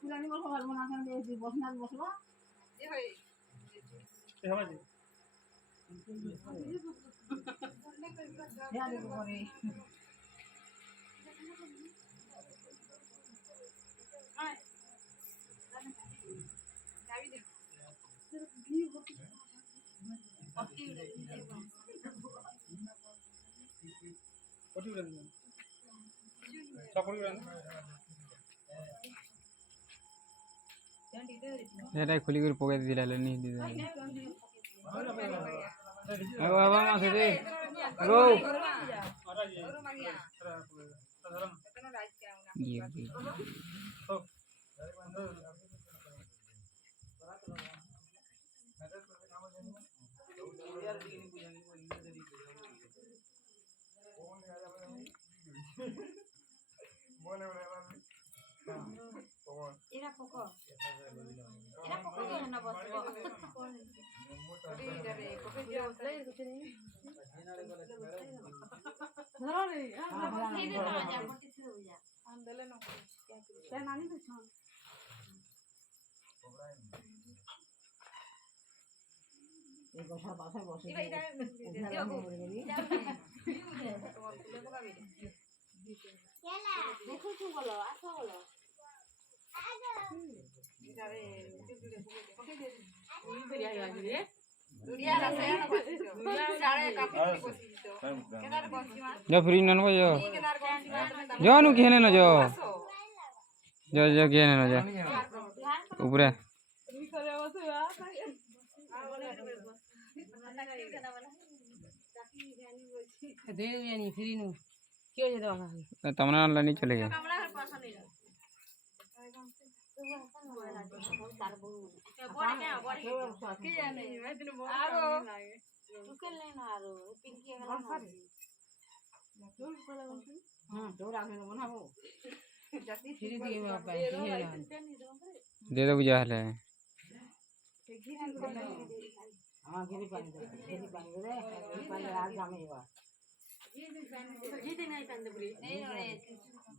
পিলানি বসো পারবো না এখানে বসনা বসবা এটা খুলি করে পকে দিলালে নি দিদা আগো বাবা মাছে দে আগো ये এরা পোকো দিয়ে না বসবো ধরো রে এই দিন না যা করতে ছিল যা আন্দলে না তে নানি তো ছন এই বসা বাসা বসে এটা দেখো তো বলো আসো বলো এটারে ওকে দে তুই বেরিয়ে আইবি রে দুনিয়া আছে না বসিছো সাড়ে কাপি বসিছো কেনার বসি মা जा फ्री नन को जो কেনার বসি মা जो नु केने न जो जो केने न जो ऊपरे তুমি করে বসো दे यानी फ्री नु क्यों जे दवा खा तमना लानी चले गए कमरा घर पास नहीं के जाने मैं तेरे आरो टुकल नहीं ना आरो पिंकी है ना जोर पड़ा हां जोर आने बनाबो जति फ्री दिए में पाए दे दो बुझा ले हां गिरी पानी दे पानी आज जामे बा जीते नहीं पानी बुरी नहीं रे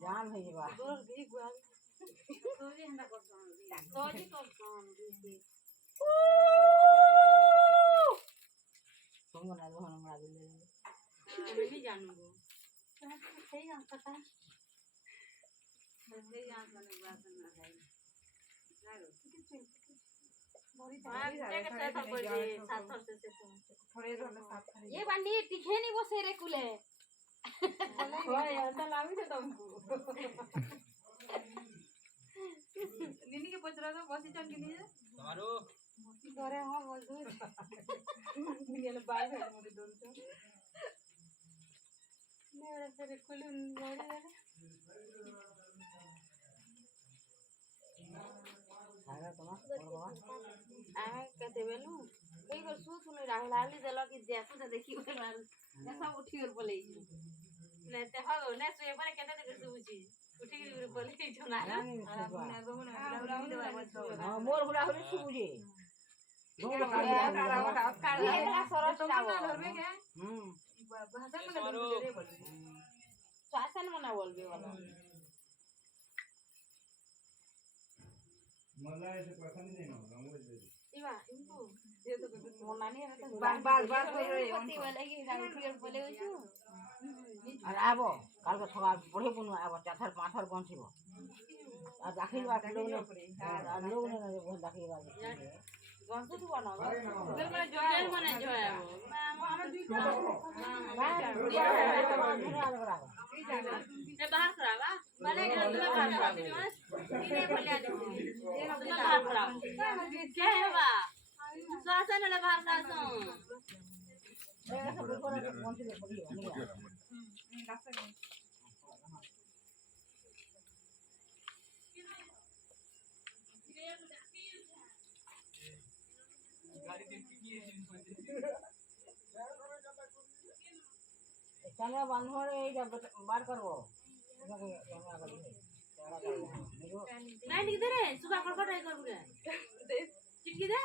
जान है बा जोर गिरी गुआ तो भी हंडा करतो तो जी करतो तुम ना जो हम मार ले मैं नहीं जानूंगा सही जान पता है सही जान करने बात ना है ये बंदी टिके नहीं वो सेरे कुले ओए ऐसा लावी थे तुमको निनी के पचरा तो बसी चल के नहीं मारो बसी करे हां बोल दो निनी ले बाल है मोरे दोन तो मेरे सेरे कुले मोरे खाना तुम आए कहते बेलू कई बार सु सुन राहुल हाली देलो कि जैसे तो देखी बोल मार सब उठी और बोले ले ते हो ने सुए पर कहते ते सुबुची उठी के बोले छना ना हां मोर बुला होले सुबुजी दोन का एला सरस लाओ धरबे के भाषण में बोले शासन में ना बोलबे वाला मला ऐसे पसंद नहीं ना मुझे दे इवा इनको दे तो मोना नहीं रहता बाल बोल रहे पति वाला की राहुल फिर बोले छु अरे आबो काल को सका पढ़े पुनु आबो चाथर पाथर बंसिबो आ दाखिल बात लोग ने बहुत दाखिल बात गंसु तो बना फिर मैं जोयल मने जोया हमें दुई का ये बाहर करावा भले के तुला बाहर करावा इने बोलिया दे तुला बाहर करावा क्या है बा श्वासन ले बाहर करासो चलो बंद हो रे जब बात करबो नहीं लिख दे रे सुबह कर ट्राई कर बुरे चिटकी दे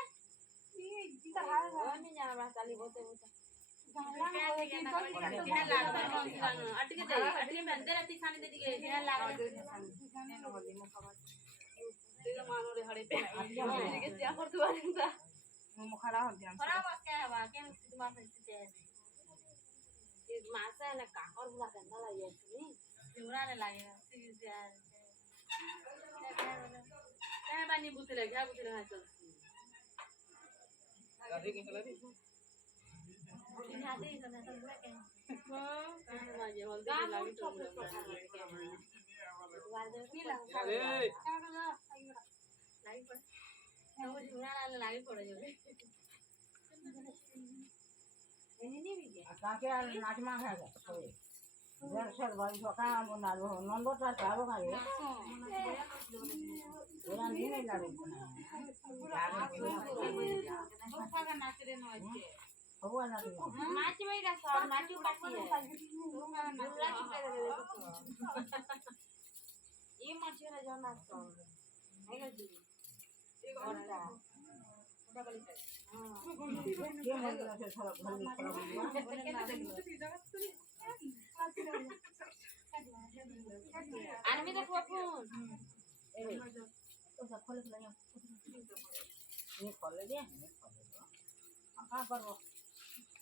नहीं जाना बस चाली बोते बोते अटके दे अटके में अंदर आती खाने दे दिए क्या लगा तेरा मानो रे हड़े पे के क्या पर तू आंदा मुखरा हो दिया खराब क्या है बा क्या तुम्हारा से ये मासा है ना काकर बुला गंदा लगी है सिमरा ने लागे सीरियस यार क्या बानी बुतले क्या बुतले हां चल दादी के चला दी आते ही करना तो बुरा क्या हां बाजे हल्दी लागे तो वार दे नहीं लगा अरे लागे पर तो सिमरा ने लागे पड़े जो नहीं भी काके नाच मांग है कोई जर सर भाई तो का बना लो नंबर का चारो का ये पूरा नहीं लगे नाच रे नो अच्छे हुआ ना तो नाच में का सर नाचू बाकी है पूरा चुपे दे ये मछली रे जो नाच है ना जी और का डबल है हां ये मतलब से थोड़ा घर में खड़ा हुआ आनमी देखो फोन तो सब खोल ले ये खोल दे का करबो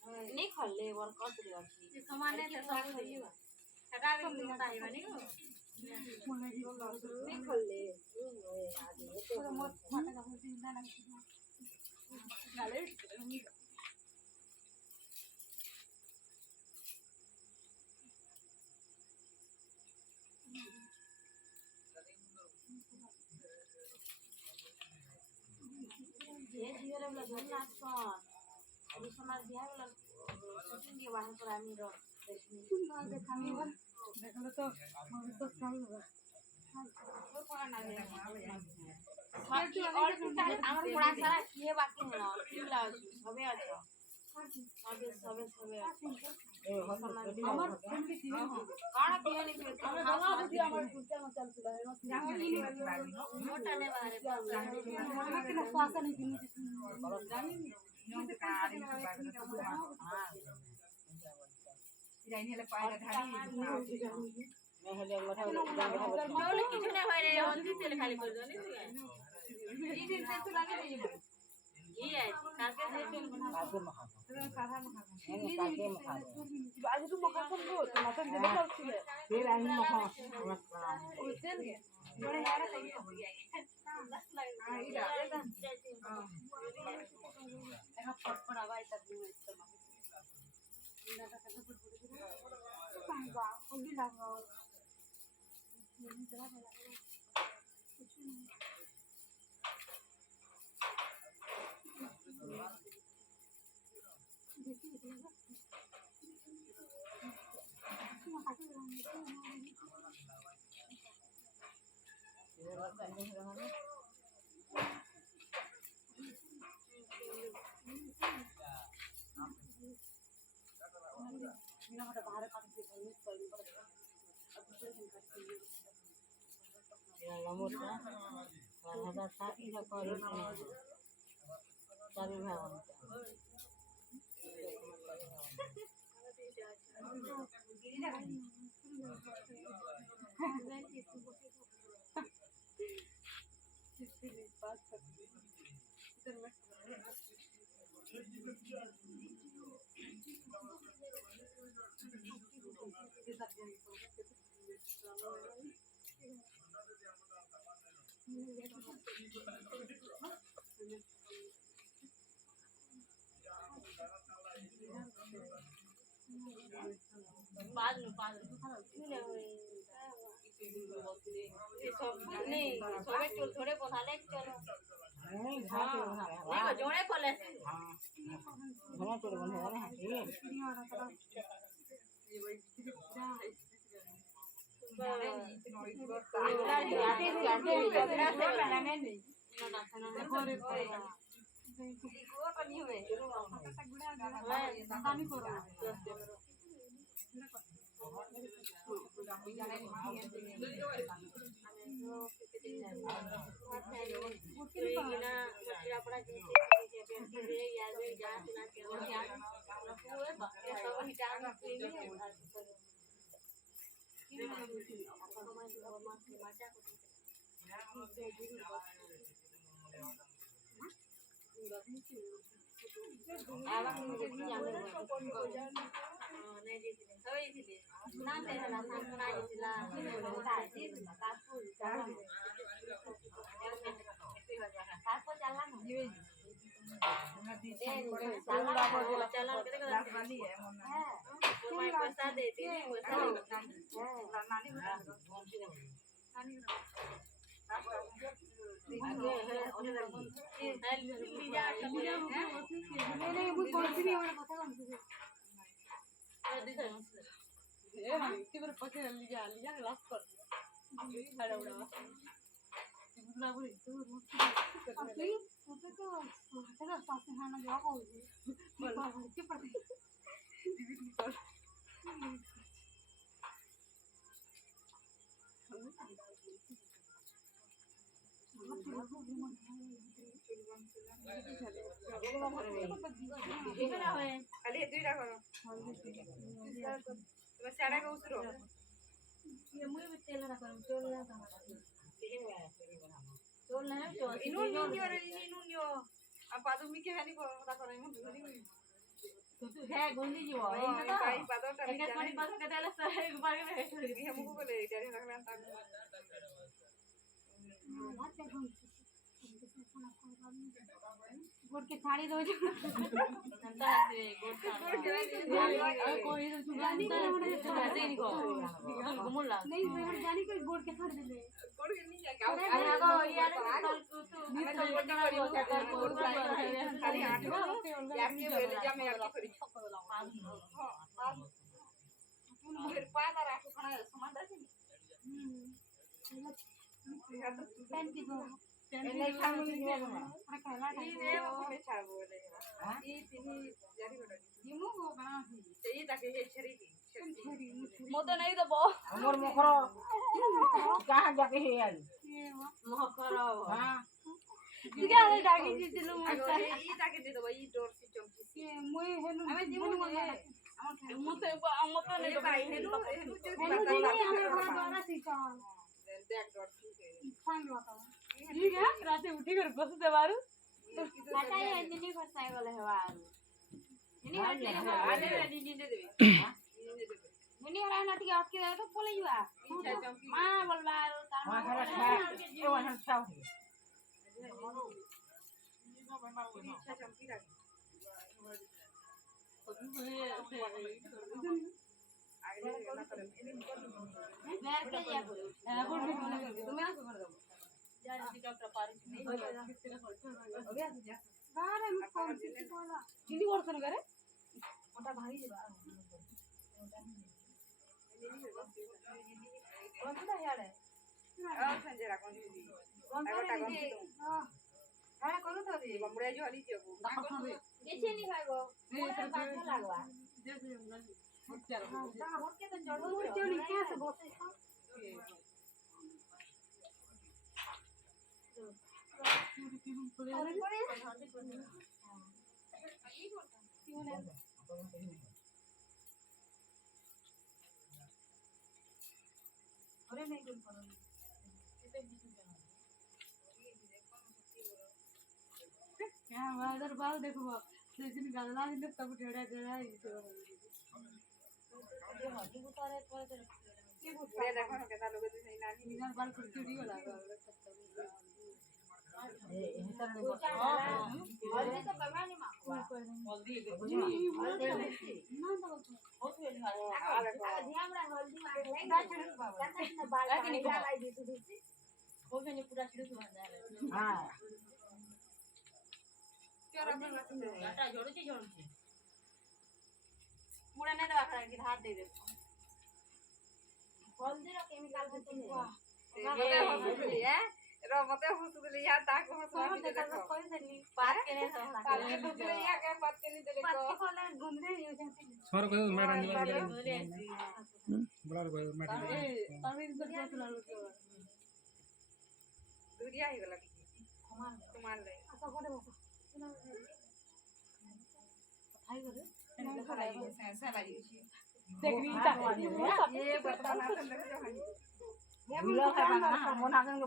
नहीं खोले वर्क कर दे अच्छी सामान है तो सब खोली बा हटा के मोटा है बनी को नहीं खोले आगे तो मोट माथा का होती ना ना डाले ये जीवन में घर नाचन अभी समाज बिहार वाला शूटिंग के बाहर पर आमी रो ना देखामी बन देखलो तो हम तो कम होगा वो कौन ना है बाकी और टोटल আমার পড়া সারা কিয়ে বাকি है ना তিনলা আছে সবে আছে সবে ए हम আমার কানা দিওনি के আমরা বাবা বুঝি আমার কুচা মচাল ছিল জানি মোটা নে বারে মনে के ना स्वासा नहीं किनी जानी नियम के कारी हां जाई हेले पायला धारी मैं हेले मठा जोले किछु नहीं होय रे हल्दी तेल खाली कर दो नहीं ई दिन से तू लगे दे ये है काके से तेल बना काके मखा सारा मखा नहीं काके मखा आज तू मखा कर दो मटन दे दो उसके फिर आई मखा ओ तेल के बड़े यार सही हो गया बस लगे हां इधर हां एका फटफड़ा भाई तक में इस्तेमाल इंदा का सब पानी बा हल्दी लगाओ ये जरा लगा कुछ नहीं बाद में ये सब नहीं सबे चोर थोड़े बना ले चलो नहीं घाटे बना है देखो जोड़े को ले हां घना चोर बने है ना मोर मुखर कहाँ जाके हे यार हाँ রবতে হসুদলে ইয়া তাক হসুদলে কখন দেখা দেখো কই দেনি পাত কেনে সব কালকে দুপুরে ইয়া কে পাত কেনি দেলে পাত কো কোলে ঘুমরে ইউ জাতি সর কই ম্যাডাম ঘুরে আসি বলার কই ম্যাডাম দুরিয়া হই গলা তোমার লে আচ্ছা কোনে বসো খাই করে দেখা লাগি সেন্সা লাগি দেখবি তা এ বর্তমান আসলে দেখো গুলো খাবা না মন আনন্দ